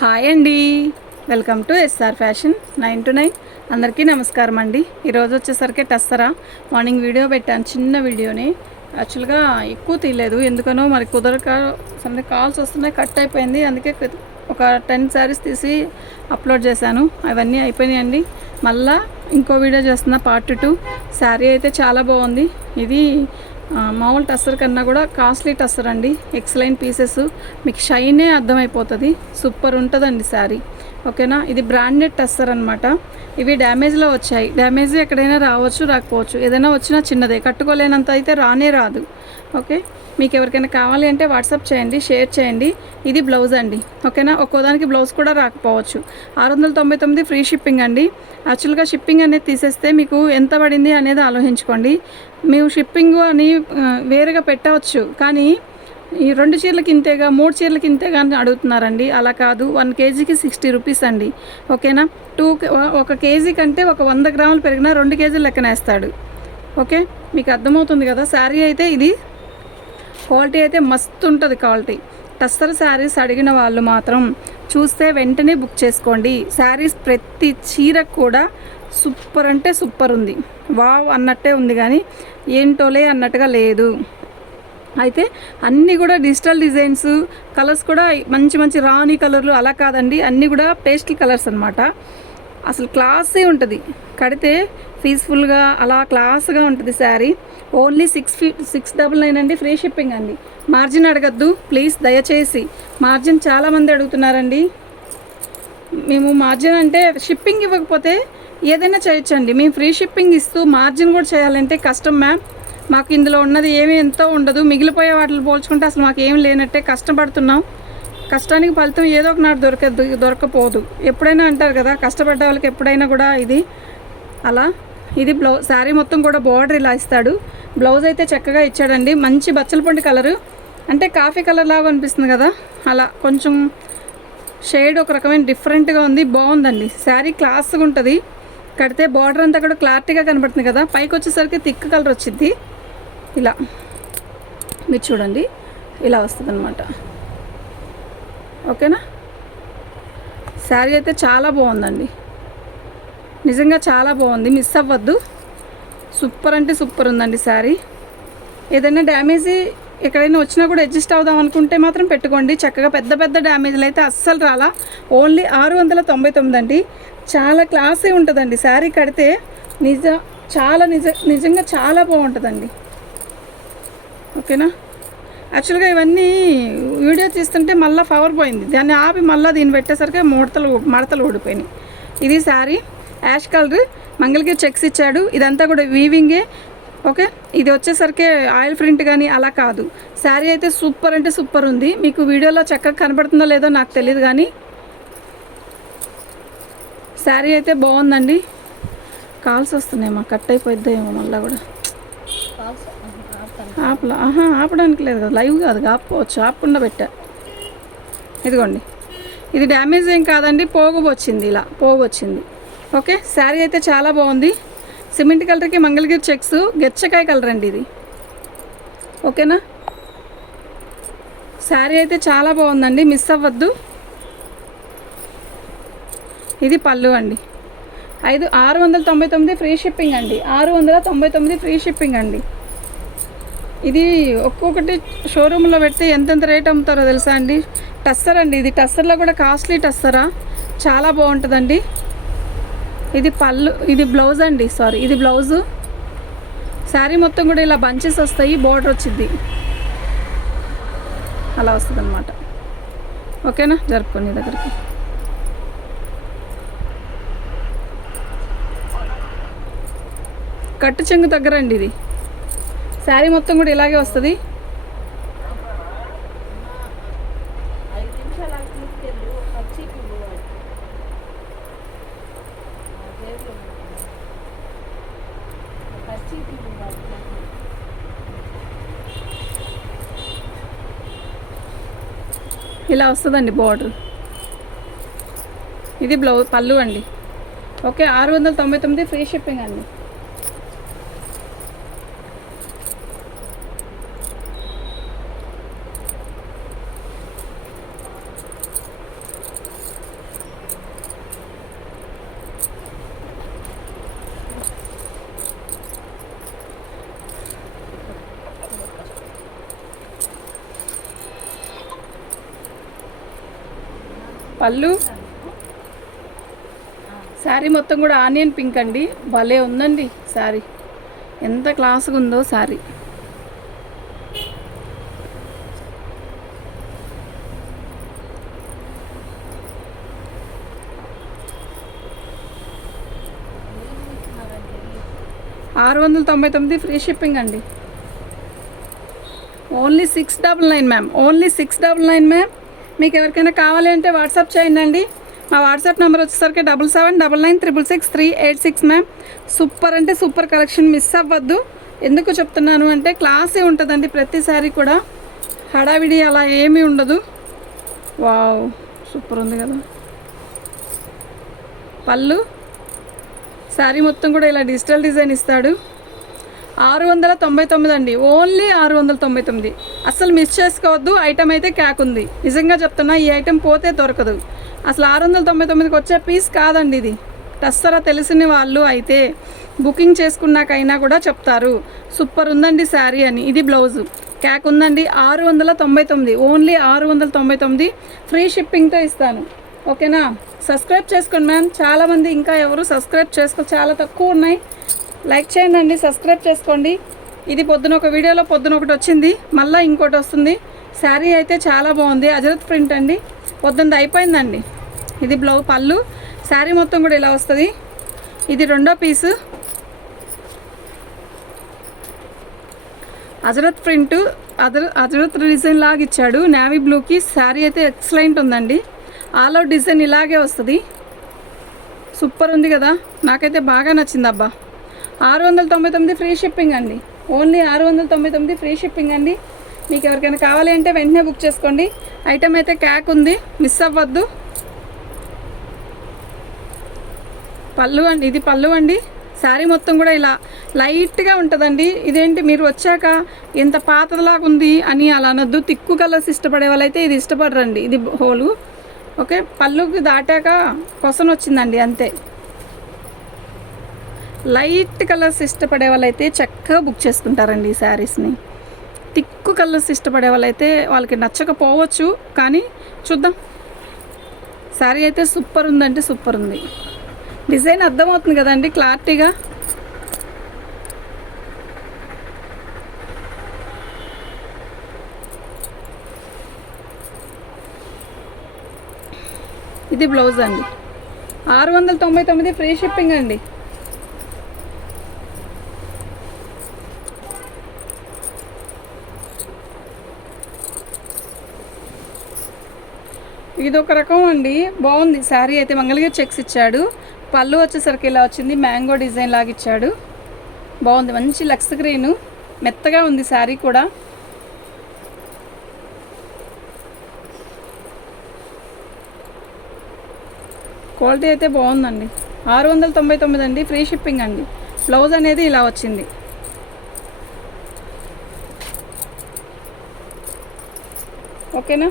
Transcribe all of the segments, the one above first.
Hi అండి. Welcome to S R fashion nine to nine. అందరికీ నమస్కారం అండి. ఈరోజు వచ్చేసరికి టస్సరా. మార్నింగ్ వీడియో పెట్టాను చిన్న వీడియోని. యాక్చువల్గా ఎక్కువ తీయలేదు. ఎందుకనో మరి కుదరక సమ్మె కాల్స్ వస్తున్నాయి కట్ అయిపోయింది. అందుకే ఒక టెన్ శారీస్ తీసి అప్లోడ్ చేశాను. అవన్నీ అయిపోయినాయండి. మళ్ళా ఇంకో వీడియో చేస్తున్న పార్ట్ టూ. శారీ అయితే చాలా బాగుంది. ఇది మామూలు టస్సర్ కన్నా కూడా కాస్ట్లీ టస్సర్ అండి. ఎక్సలైన్ పీసెస్ మీకు షైనే అర్థమైపోతుంది. సూపర్ ఉంటుందండి శారీ. ఓకేనా? ఇది బ్రాండెడ్ టస్సర్ అనమాట ఇవి డ్యామేజ్లో వచ్చాయి. డ్యామేజ్ ఎక్కడైనా రావచ్చు రాకపోవచ్చు. ఏదైనా వచ్చినా చిన్నదే. కట్టుకోలేనంత అయితే రానే రాదు. ఓకే? మీకు ఎవరికైనా కావాలి అంటే వాట్సాప్ చేయండి షేర్ చేయండి. ఇది బ్లౌజ్ అండి. ఓకేనా? ఒక్కోదానికి బ్లౌజ్ కూడా రాకపోవచ్చు. ఆరు వందల తొంభై తొమ్మిది ఫ్రీ షిప్పింగ్ అండి. యాక్చువల్గా షిప్పింగ్ అనేది తీసేస్తే మీకు ఎంత పడింది అనేది ఆలోచించుకోండి. మేము షిప్పింగ్ అని వేరుగా పెట్టవచ్చు. కానీ ఈ రెండు చీరలకి ఇంతేగా మూడు చీరలకి ఇంతేగా అని అడుగుతున్నారండి. అలా కాదు. వన్ కేజీకి సిక్స్టీ రూపీస్ అండి. ఓకేనా? టూ ఒక కేజీ కంటే ఒక వంద గ్రాములు పెరిగినా రెండు కేజీలు లెక్కనేస్తాడు. ఓకే? మీకు అర్థమవుతుంది కదా? శారీ అయితే ఇది క్వాలిటీ అయితే మస్తు ఉంటుంది క్వాలిటీ. టస్సర్ శారీస్ అడిగిన వాళ్ళు మాత్రం చూస్తే వెంటనే బుక్ చేసుకోండి. శారీస్ ప్రతి చీరకు కూడా సూపర్ అంటే సూపర్ ఉంది. వావ్ అన్నట్టే ఉంది కానీ ఏంటోలే అన్నట్టుగా లేదు. అయితే అన్నీ కూడా డిజిటల్ డిజైన్స్ కలర్స్ కూడా మంచి మంచి రాణి కలర్లు అలా కాదండి. అన్నీ కూడా పేస్టల్ కలర్స్ అనమాట అసలు క్లాసే ఉంటుంది. కడితే పీస్ఫుల్గా అలా క్లాస్గా ఉంటుంది శారీ. ఓన్లీ సిక్స్ ఫీ సిక్స్ డబల్ నైన్ అండి ఫ్రీ షిప్పింగ్ అండి. మార్జిన్ అడగద్దు ప్లీజ్ దయచేసి. మార్జిన్ చాలామంది అడుగుతున్నారండి. మేము మార్జిన్ అంటే షిప్పింగ్ ఇవ్వకపోతే ఏదైనా చేయొచ్చండి. మేము ఫ్రీ షిప్పింగ్ ఇస్తూ మార్జిన్ కూడా చేయాలంటే కష్టం మ్యామ్. మాకు ఇందులో ఉన్నది ఏమీ ఎంతో ఉండదు. మిగిలిపోయే వాటిని పోల్చుకుంటే అసలు మాకు ఏం లేనట్టే కష్టపడుతున్నాం. కష్టానికి ఫలితం ఏదో ఒక నాడు దొరకదు దొరకపోదు. ఎప్పుడైనా అంటారు కదా కష్టపడ్డ వాళ్ళకి ఎప్పుడైనా కూడా ఇది అలా. ఇది బ్లౌజ్ శారీ మొత్తం కూడా బార్డర్ ఇలా ఇస్తాడు. బ్లౌజ్ అయితే చక్కగా ఇచ్చాడండి. మంచి బచ్చల పండు కలరు. అంటే కాఫీ కలర్ లాగా అనిపిస్తుంది కదా. అలా కొంచెం షేడ్ ఒక రకమైన డిఫరెంట్గా ఉంది. బాగుందండి. శారీ క్లాస్గా ఉంటుంది. కడితే బార్డర్ అంతా కూడా క్లారిటీగా కనబడుతుంది కదా. పైకి వచ్చేసరికి థిక్ కలర్ వచ్చింది ఇలా. మీరు చూడండి. ఇలా వస్తుంది అనమాట ఓకేనా? శారీ అయితే చాలా బాగుందండి. నిజంగా చాలా బాగుంది. మిస్ అవ్వద్దు. సూపర్ అంటే సూపర్ ఉందండి శారీ. ఏదైనా డ్యామేజ్ ఎక్కడైనా వచ్చినా కూడా అడ్జస్ట్ అవుదాం అనుకుంటే మాత్రం పెట్టుకోండి. చక్కగా పెద్ద పెద్ద డ్యామేజ్లు అయితే అస్సలు రాలా. ఓన్లీ ఆరు వందల తొంభై తొమ్మిది అండి. చాలా క్లాసే ఉంటుందండి. శారీ కడితే నిజ చాలా నిజ నిజంగా చాలా బాగుంటుందండి. ఓకేనా? యాక్చువల్గా ఇవన్నీ వీడియో తీస్తుంటే మళ్ళీ పవర్ పోయింది. దాన్ని ఆపి మళ్ళీ దీన్ని పెట్టేసరికి ముడతలు మడతలు ఊడిపోయినాయి. ఇది sari ash colour. Mangalagiri checks ఇచ్చాడు. ఇదంతా కూడా వీవింగే ఓకే? ఇది వచ్చేసరికి ఆయిల్ ప్రింట్ కానీ అలా కాదు. శారీ అయితే సూపర్ అంటే సూపర్ ఉంది. మీకు వీడియోలో చక్కగా కనబడుతుందో లేదో నాకు తెలియదు కానీ శారీ అయితే బాగుందండి. కాల్స్ వస్తున్నాయి మా కట్ అయిపోయిద్దేమో మళ్ళీ కూడా. ఆపలా? ఆహా ఆపడానికి లేదు కదా. లైవ్ కాదు ఆపుకోవచ్చు. ఆపకుండా పెట్టా. ఇదిగోండి. ఇది డ్యామేజ్ ఏం కాదండి పోగు వచ్చింది ఇలా. పోగు వచ్చింది ఓకే శారీ అయితే చాలా బాగుంది. సిమెంట్ కలర్కి మంగళగిరి చెక్స్ గెచ్చకాయ కలర్ అండి ఇది. ఓకేనా శారీ అయితే చాలా బాగుందండి. మిస్ అవ్వద్దు. ఇది పళ్ళు అండి. ఐదు ఆరు వందల తొంభై తొమ్మిది ఫ్రీ షిప్పింగ్ అండి. ఆరు వందల తొంభై తొమ్మిది ఫ్రీ షిప్పింగ్ అండి. ఇది ఒక్కొక్కటి షోరూంలో పెడితే ఎంతెంత రేట్ అమ్ముతారో తెలుసా అండి? టస్సర్ అండి ఇది. టస్సర్లో కూడా కాస్ట్లీ టస్సరా? చాలా బాగుంటుందండి. ఇది పళ్ళు ఇది బ్లౌజ్ అండి సారీ. ఇది బ్లౌజు. శారీ మొత్తం కూడా ఇలా బంచెస్ వస్తాయి బోర్డర్ వచ్చింది అలా వస్తుంది అనమాట ఓకేనా? జరుపుకోండి దగ్గరికి. కట్టు చెంగు దగ్గర అండి ఇది. శారీ మొత్తం కూడా ఇలాగే వస్తుంది. ఇలా వస్తుందండి బార్డర్. ఇది బ్లౌజ్ పళ్ళు అండి. ఓకే ఆరు వందల తొంభై తొమ్మిది ఫ్రీ షిప్పింగ్ అండి. పళ్ళు. శారీ మొత్తం కూడా ఆనియన్ పింక్ అండి. భలే ఉందండి శారీ ఎంత క్లాస్గా ఉందో శారీ ఆరు వందల తొంభై తొమ్మిది ఫ్రీ షిప్పింగ్ అండి. Only six double nine ma'am. Only six double nine ma'am. మీకు ఎవరికైనా కావాలి అంటే వాట్సాప్ చేయండి అండి మా వాట్సాప్ నెంబర్ వచ్చేసరికి double seven double nine triple six three eight six ma'am. Super అంటే సూపర్ కలెక్షన్ మిస్ అవ్వద్దు. ఎందుకు చెప్తున్నాను అంటే క్లాసే ఉంటుందండి ప్రతిసారి కూడా. హడావిడి అలా ఏమీ ఉండదు. వావ్ సూపర్ ఉంది కదా. పళ్ళు? శారీ మొత్తం కూడా ఇలా డిజిటల్ డిజైన్ ఇస్తాడు. ఆరు వందల తొంభై తొమ్మిది అండి. ఓన్లీ ఆరు వందల తొంభై తొమ్మిది. అసలు మిస్ చేసుకోవద్దు. ఐటమ్ అయితే క్యాక్ ఉంది. నిజంగా చెప్తున్నా ఈ ఐటెం పోతే దొరకదు. అసలు ఆరు వందల తొంభై తొమ్మిదికి వచ్చే పీస్ కాదండి ఇది. టస్సరా తెలిసిన వాళ్ళు అయితే బుకింగ్ చేసుకున్నాకైనా కూడా చెప్తారు. సూపర్ ఉందండి శారీ అని. ఇది బ్లౌజు క్యాక్ ఉందండి. ఆరు వందల తొంభై తొమ్మిది. ఓన్లీ ఆరు వందల తొంభై తొమ్మిది. ఫ్రీ షిప్పింగ్తో ఇస్తాను. ఓకేనా సబ్స్క్రైబ్ చేసుకోండి మ్యామ్ చాలామంది ఇంకా ఎవరు సబ్స్క్రైబ్ చేసుకో చాలా తక్కువ ఉన్నాయి. లైక్ చేయండి అండి సబ్స్క్రైబ్ చేసుకోండి. ఇది పొద్దున ఒక వీడియోలో పొద్దున ఒకటి వచ్చింది మళ్ళీ ఇంకోటి వస్తుంది. శారీ అయితే చాలా బాగుంది అజరత్ ప్రింట్ అండి. పొద్దున్నది అయిపోయిందండి. ఇది బ్లౌ పళ్ళు శారీ మొత్తం కూడా ఇలా వస్తుంది. ఇది రెండో పీసు. అజరత్ ప్రింట్ అజర అజరత్ డిజైన్ లాగా ఇచ్చాడు. నేవీ బ్లూకి శారీ అయితే ఎక్సలెంట్ ఉందండి. ఆల్ అవుట్ డిజైన్ ఇలాగే వస్తుంది. సూపర్ ఉంది కదా. నాకైతే బాగా నచ్చింది అబ్బా. ఆరు వందల తొంభై తొమ్మిది ఫ్రీ షిప్పింగ్ అండి. ఓన్లీ ఆరు వందల తొంభై తొమ్మిది ఫ్రీ షిప్పింగ్ అండి. మీకు ఎవరికైనా కావాలి అంటే వెంటనే బుక్ చేసుకోండి. ఐటమ్ అయితే క్యాక్ ఉంది మిస్ అవ్వద్దు. పళ్ళు అండి ఇది పళ్ళు అండి. శారీ మొత్తం కూడా ఇలా లైట్గా ఉంటుందండి. ఇదేంటి మీరు వచ్చాక ఎంత పాతలాగా ఉంది అని అలా అనొద్దు. తిక్కు కలర్స్ ఇష్టపడే వాళ్ళైతే ఇది ఇష్టపడరండి. ఇది హోలు. ఓకే పళ్ళుకి దాటాక కొసన వచ్చిందండి అంతే. లైట్ కలర్స్ ఇష్టపడే వాళ్ళైతే చక్కగా బుక్ చేసుకుంటారండి ఈ శారీస్ని. తిక్కు కలర్స్ ఇష్టపడే వాళ్ళైతే వాళ్ళకి నచ్చకపోవచ్చు కానీ చూద్దాం. శారీ అయితే సూపర్ ఉందంటే సూపర్ ఉంది. డిజైన్ అర్థమవుతుంది కదండి క్లారిటీగా? ఇది బ్లౌజ్ అండి. ఆరు వందల తొంభై తొమ్మిది ఫ్రీ షిప్పింగ్ అండి. ఇది ఒక రకం అండి. బాగుంది. శారీ అయితే మంగళగిరి చెక్స్ ఇచ్చాడు. పళ్ళు వచ్చేసరికి ఇలా వచ్చింది. మ్యాంగో డిజైన్ లాగా ఇచ్చాడు. బాగుంది. మంచి లక్స్ గ్రీన్. మెత్తగా ఉంది శారీ కూడా. క్వాలిటీ అయితే బాగుందండి. ఆరు వందల తొంభై తొమ్మిది అండి. ఫ్రీ షిప్పింగ్ అండి. బ్లౌజ్ అనేది ఇలా వచ్చింది. ఓకేనా?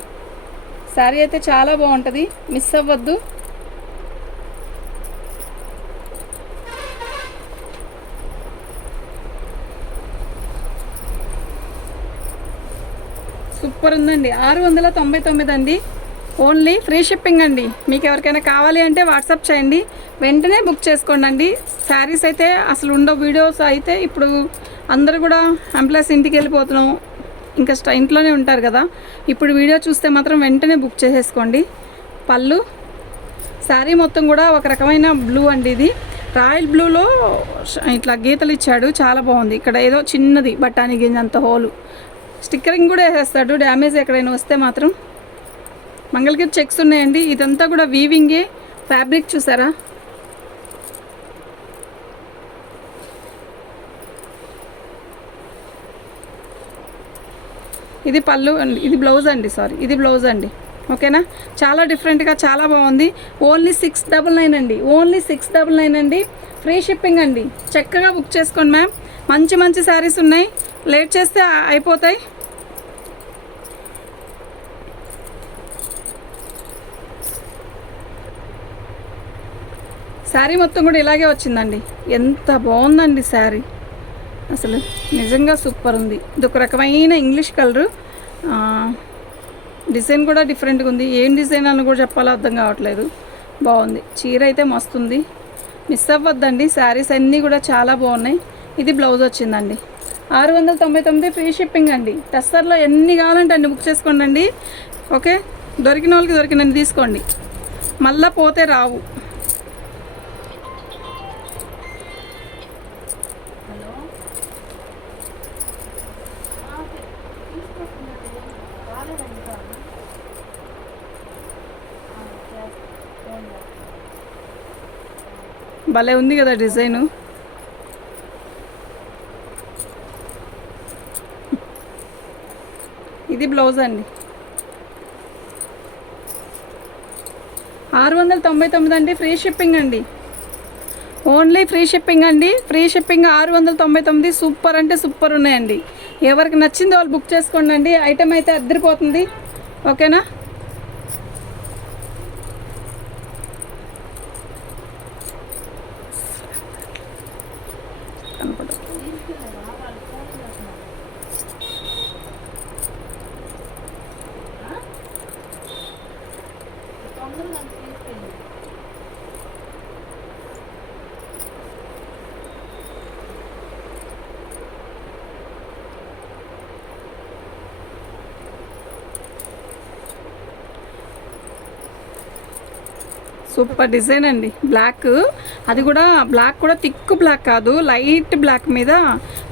శారీ అయితే చాలా బాగుంటుంది. మిస్ అవ్వద్దు. సూపర్ ఉందండి. ఆరు వందల తొంభై తొమ్మిది అండి. ఓన్లీ ఫ్రీ షిప్పింగ్ అండి. మీకు ఎవరికైనా కావాలి అంటే వాట్సాప్ చేయండి. వెంటనే బుక్ చేసుకోండి అండి. శారీస్ అయితే అసలు ఉండవు. వీడియోస్ అయితే ఇప్పుడు అందరూ కూడా ఎంప్లాయీస్ ఇంటికి వెళ్ళిపోతున్నాం. ఇంకా ఇంట్లోనే ఉంటారు కదా. ఇప్పుడు వీడియో చూస్తే మాత్రం వెంటనే బుక్ చేసేసుకోండి. పళ్ళు శారీ మొత్తం కూడా ఒక రకమైన బ్లూ అండి ఇది. రాయల్ బ్లూలో ఇట్లా గీతలు ఇచ్చాడు. చాలా బాగుంది. ఇక్కడ ఏదో చిన్నది బఠానీ గింజ అంత హోలు. స్టిక్కరింగ్ కూడా వేసేస్తాడు. డ్యామేజ్ ఎక్కడైనా వస్తే మాత్రం. మంగళగిరి చెక్స్ ఉన్నాయండి. ఇదంతా కూడా వీవింగే ఫ్యాబ్రిక్ చూసారా? ఇది పళ్ళు అండి. ఇది బ్లౌజ్ అండి సారీ. ఇది బ్లౌజ్ అండి. ఓకేనా? చాలా డిఫరెంట్గా చాలా బాగుంది. ఓన్లీ సిక్స్ డబల్ నైన్ అండి. ఓన్లీ సిక్స్ డబల్ నైన్ అండి. ఫ్రీ షిప్పింగ్ అండి. చక్కగా బుక్ చేసుకోండి మ్యామ్ మంచి మంచి శారీస్ ఉన్నాయి. లేట్ చేస్తే అయిపోతాయి. శారీ మొత్తం కూడా ఇలాగే వచ్చిందండి. ఎంత బాగుందండి శారీ అసలు నిజంగా సూపర్ ఉంది. ఇది ఒక రకమైన ఇంగ్లీష్ కలరు. డిజైన్ కూడా డిఫరెంట్గా ఉంది. ఏం డిజైన్ అని కూడా చెప్పాలో అర్థం కావట్లేదు. బాగుంది. చీర అయితే మస్తుంది మిస్ అవ్వద్దండి. శారీస్ అన్నీ కూడా చాలా బాగున్నాయి. ఇది బ్లౌజ్ వచ్చిందండి. ఆరు వందల తొంభై తొమ్మిది ఫ్రీ షిప్పింగ్ అండి. టస్సర్లో ఎన్ని కావాలంటే అన్ని బుక్ చేసుకోండి అండి ఓకే? దొరికిన వాళ్ళకి దొరికినన్ని తీసుకోండి. మళ్ళా పోతే రావు. భలే ఉంది కదా డిజైను. ఇది బ్లౌజ్ అండి. ఆరు వందల తొంభై తొమ్మిది అండి ఫ్రీ షిప్పింగ్ అండి. ఓన్లీ ఫ్రీ షిప్పింగ్ అండి ఫ్రీ షిప్పింగ్ ఆరు వందల తొంభై తొమ్మిది సూపర్ అంటే సూపర్ ఉన్నాయండి. ఎవరికి నచ్చింది వాళ్ళు బుక్ చేసుకోండి అండి ఐటెం అయితే అద్దరిపోతుంది. ఓకేనా? సూపర్ డిజైన్ అండి. బ్లాక్. అది కూడా బ్లాక్ కూడా థిక్ బ్లాక్ కాదు. లైట్ బ్లాక్ మీద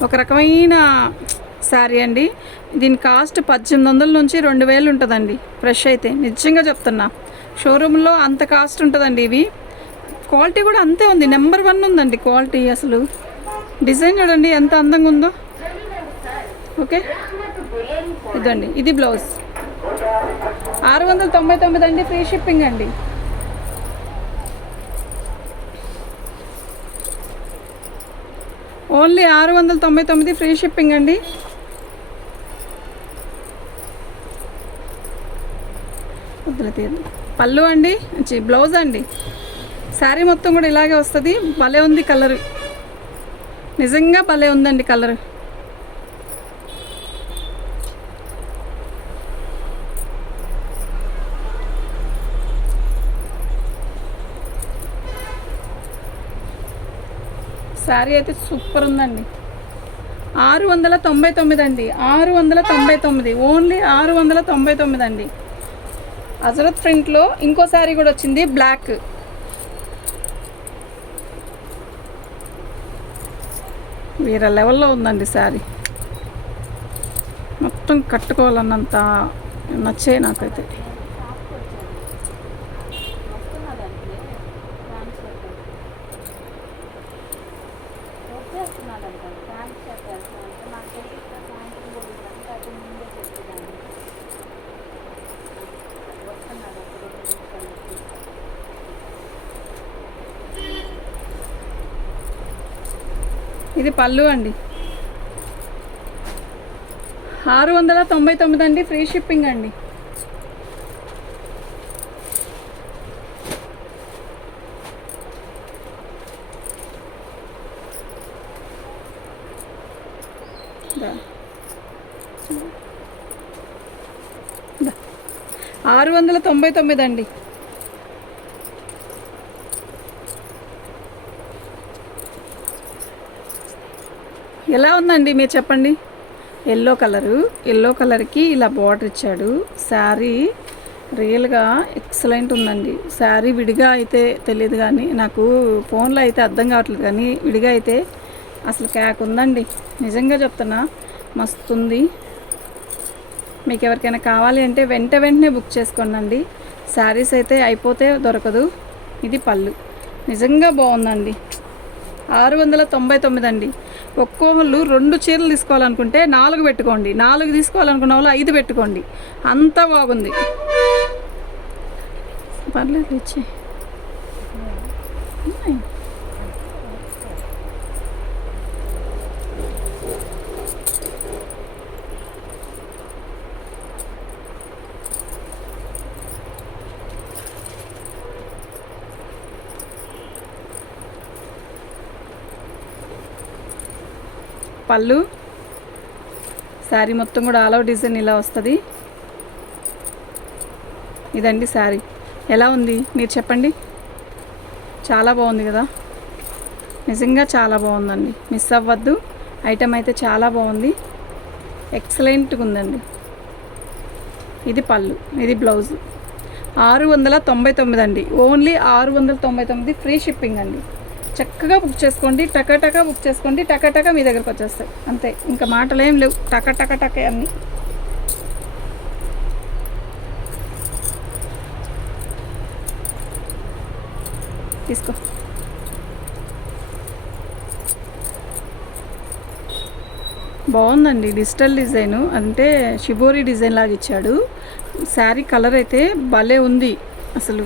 ఒక రకమైన శారీ అండి. దీని కాస్ట్ పద్దెనిమిది వందల నుంచి రెండు వేలు ఉంటుందండి. ఫ్రెష్ అయితే. నిజంగా చెప్తున్నా. షోరూంలో అంత కాస్ట్ ఉంటుందండి ఇవి. క్వాలిటీ కూడా అంతే ఉంది. నెంబర్ వన్ ఉందండి క్వాలిటీ అసలు. డిజైన్ చూడండి ఎంత అందంగా ఉందో. ఓకే. ఇదండి. ఇది బ్లౌజ్. ఆరు వందల తొంభై తొమ్మిది అండి. ఫ్రీ షిప్పింగ్ అండి. ఓన్లీ ఆరు వందల తొంభై తొమ్మిది ఫ్రీ షిప్పింగ్ అండి. పళ్ళు అండి మంచి బ్లౌజ్ అండి. శారీ మొత్తం కూడా ఇలాగే వస్తుంది. భలే ఉంది కలర్. నిజంగా భలే ఉందండి కలర్. శారీ అయితే సూపర్ ఉందండి. ఆరు వందల తొంభై తొమ్మిది అండి. ఆరు వందల తొంభై తొమ్మిది. ఓన్లీ ఆరు వందల తొంభై తొమ్మిది అండి. అజరత్ ప్రింట్లో ఇంకో శారీ కూడా వచ్చింది బ్లాక్. వేరే లెవెల్లో ఉందండి శారీ. మొత్తం కట్టుకోవాలన్నంత నచ్చే నాకైతే. ఇది పళ్ళు అండి. ఆరు వందల తొంభై తొమ్మిది అండి ఫ్రీ షిప్పింగ్ అండి. ఆరు వందల తొంభై తొమ్మిది అండి. ఎలా ఉందండి మీరు చెప్పండి? Yellow colour. ఎల్లో కలర్కి ఇలా బార్డర్ ఇచ్చాడు. శారీ రియల్గా ఎక్సలెంట్ ఉందండి. శారీ విడిగా అయితే తెలియదు కానీ నాకు ఫోన్లో అయితే అర్థం కావట్లేదు కానీ విడిగా అయితే అసలు క్యాక్ ఉందండి. నిజంగా చెప్తున్నా మస్తుంది మీకు ఎవరికైనా కావాలి అంటే వెంట వెంటనే బుక్ చేసుకోండి శారీస్ అయితే అయిపోతే దొరకదు. ఇది పళ్ళు. నిజంగా బాగుందండి. ఆరు వందల తొంభై తొమ్మిది అండి. ఒక్కోళ్ళు రెండు చీరలు తీసుకోవాలనుకుంటే నాలుగు పెట్టుకోండి. నాలుగు తీసుకోవాలనుకున్న వాళ్ళు ఐదు పెట్టుకోండి. అంత బాగుంది. పర్లేదు ఇచ్చి పళ్ళు. శారీ మొత్తం కూడా ఆల్ అవుట్ డిజైన్ ఇలా వస్తుంది. ఇదండి శారీ. ఎలా ఉంది? మీరు చెప్పండి. చాలా బాగుంది కదా? నిజంగా చాలా బాగుందండి. మిస్ అవ్వద్దు. ఐటెం అయితే చాలా బాగుంది. ఎక్సలెంట్గా ఉందండి. ఇది పళ్ళు. ఇది బ్లౌజ్. ఆరు వందల తొంభై తొమ్మిది అండి. ఓన్లీ ఆరు వందల తొంభై తొమ్మిది ఫ్రీ షిప్పింగ్ అండి. చక్కగా బుక్ చేసుకోండి టకటక బుక్ చేసుకోండి టకటక మీ దగ్గరకు వచ్చేస్తాయి. అంతే ఇంకా మాటలు ఏం లేవు. టక టక అన్నీ. తీసుకో. బాగుందండి డిజిటల్ డిజైను. అంటే షిబోరి డిజైన్ లాగా ఇచ్చాడు. శారీ కలర్ అయితే భలే ఉంది అసలు.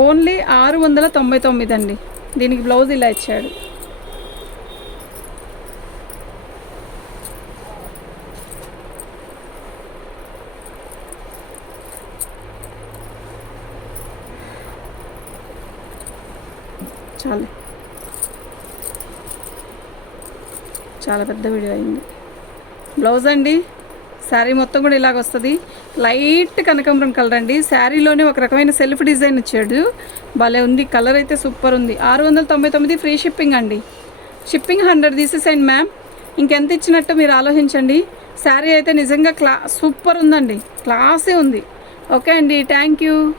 ఓన్లీ ఆరు వందల తొంభై తొమ్మిది అండి. దీనికి బ్లౌజ్ ఇలా ఇచ్చాడు. చాలు. చాలా పెద్ద వీడియో అయింది. బ్లౌజ్ అండి శారీ మొత్తం కూడా ఇలాగ వస్తుంది. లైట్ కనకాంబరం కలర్ అండి. శారీలోనే ఒక రకమైన సెల్ఫ్ డిజైన్ ఇచ్చాడు. భలే ఉంది. కలర్ అయితే సూపర్ ఉంది. ఆరు వందల తొంభై తొమ్మిది ఫ్రీ షిప్పింగ్ అండి. షిప్పింగ్ హండ్రెడ్ తీసేసేయండి మ్యామ్. ఇంకెంత ఇచ్చినట్టు మీరు ఆలోచించండి. శారీ అయితే నిజంగా క్లా సూపర్ ఉందండి. క్లాసే ఉంది. ఓకే అండి. Thank you.